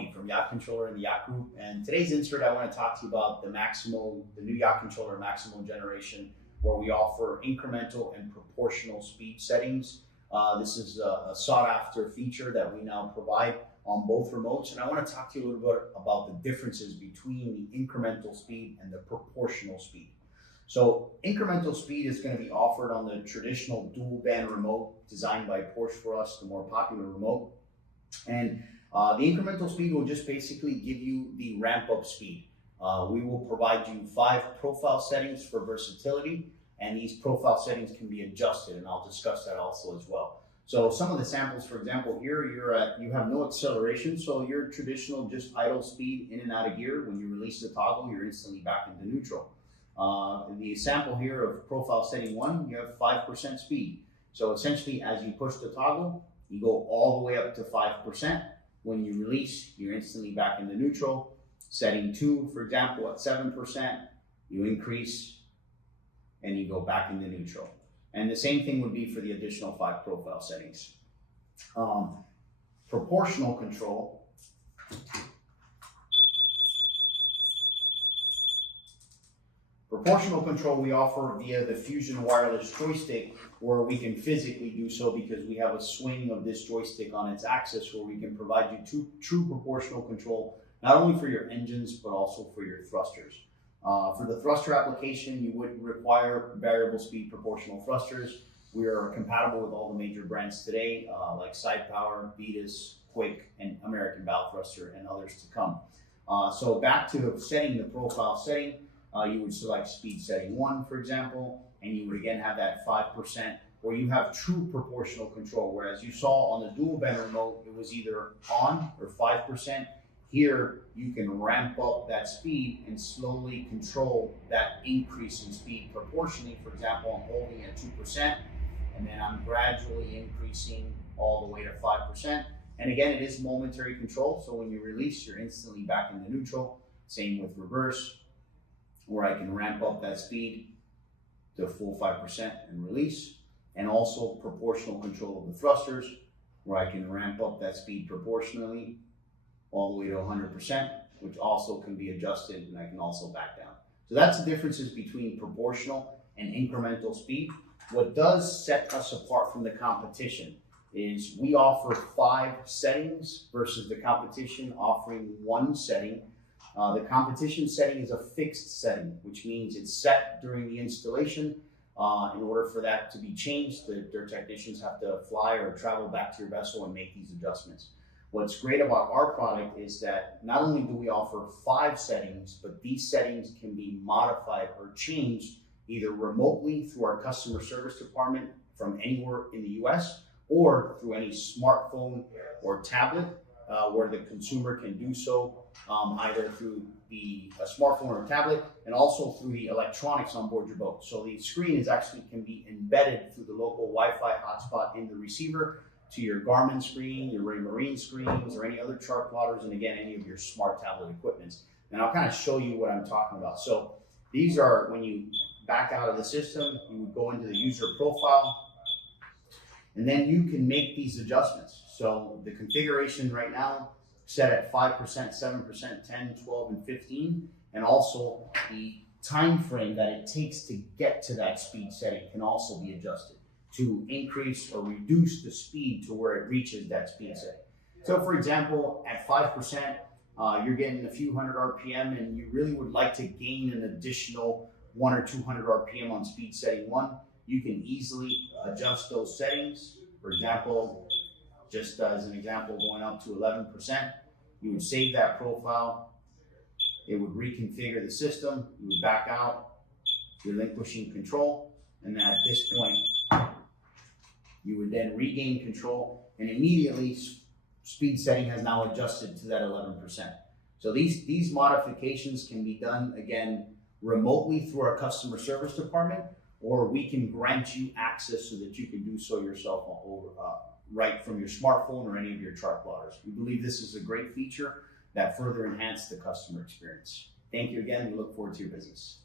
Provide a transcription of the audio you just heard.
Tony from Yacht Controller and the Yacht Group. And today's insert, I want to talk to you about the Maximo, the new Yacht Controller Maximo generation, where we offer incremental and proportional speed settings. This is a sought after feature that we now provide on both remotes. And I want to talk to you a little bit about the differences between the incremental speed and the proportional speed. So incremental speed is going to be offered on the traditional dual band remote designed by Porsche for us, the more popular remote. And the incremental speed will just basically give you the ramp up speed. We will provide you 5 profile settings for versatility, and these profile settings can be adjusted, and I'll discuss that also as well. So some of the samples, for example, here you have no acceleration, so your traditional just idle speed in and out of gear. When you release the toggle, you're instantly back into neutral. In the sample here of profile setting 1, you have 5% speed. So essentially, as you push the toggle, you go all the way up to 5%. When you release, you're instantly back into neutral. Setting 2, for example, at 7%, you increase and you go back into neutral. And the same thing would be for the additional 5 profile settings. Proportional control. Proportional control we offer via the Fusion wireless joystick, where we can physically do so because we have a swing of this joystick on its axis where we can provide you true proportional control, not only for your engines, but also for your thrusters. For the thruster application, you would require variable speed proportional thrusters. We are compatible with all the major brands today, like Side Power, Vetus, Quick, and American Valve Thruster, and others to come. So back to setting the profile setting, you would select speed setting 1, for example, and you would again have that 5% where you have true proportional control. Whereas you saw on the dual band remote, it was either on or 5%. Here, you can ramp up that speed and slowly control that increase in speed proportionally. For example, I'm holding at 2%, and then I'm gradually increasing all the way to 5%. And again, it is momentary control. So when you release, you're instantly back into neutral. Same with reverse, where I can ramp up that speed to full 5% and release, and also proportional control of the thrusters, where I can ramp up that speed proportionally all the way to 100%, which also can be adjusted, and I can also back down. So that's the differences between proportional and incremental speed. What does set us apart from the competition is we offer 5 settings versus the competition offering 1 setting. The competition setting is a fixed setting, which means it's set during the installation. In order for that to be changed, their technicians have to fly or travel back to your vessel and make these adjustments. What's great about our product is that not only do we offer 5 settings, but these settings can be modified or changed either remotely through our customer service department from anywhere in the US, or through any smartphone or tablet, where the consumer can do so either through a smartphone or tablet, and also through the electronics on board your boat. So the screen can be embedded through the local Wi-Fi hotspot in the receiver to your Garmin screen, your Raymarine screens, or any other chart plotters, and again, any of your smart tablet equipments. And I'll kind of show you what I'm talking about. So these are, when you back out of the system, you would go into the user profile, and then you can make these adjustments. So the configuration right now set at 5%, 7%, 10, 12, and 15, and also the time frame that it takes to get to that speed setting can also be adjusted to increase or reduce the speed to where it reaches that speed setting. So for example, at 5%, you're getting a few hundred RPM, and you really would like to gain an additional 100 or 200 RPM on speed setting 1. You can easily adjust those settings. For example, just as an example, going up to 11%, you would save that profile. It would reconfigure the system. You would back out, relinquishing control, and then at this point, you would then regain control, and immediately speed setting has now adjusted to that 11%. So these modifications can be done, again, remotely through our customer service department, or we can grant you access so that you can do so yourself right from your smartphone or any of your chart plotters. We believe this is a great feature that further enhances the customer experience. Thank you again. We look forward to your business.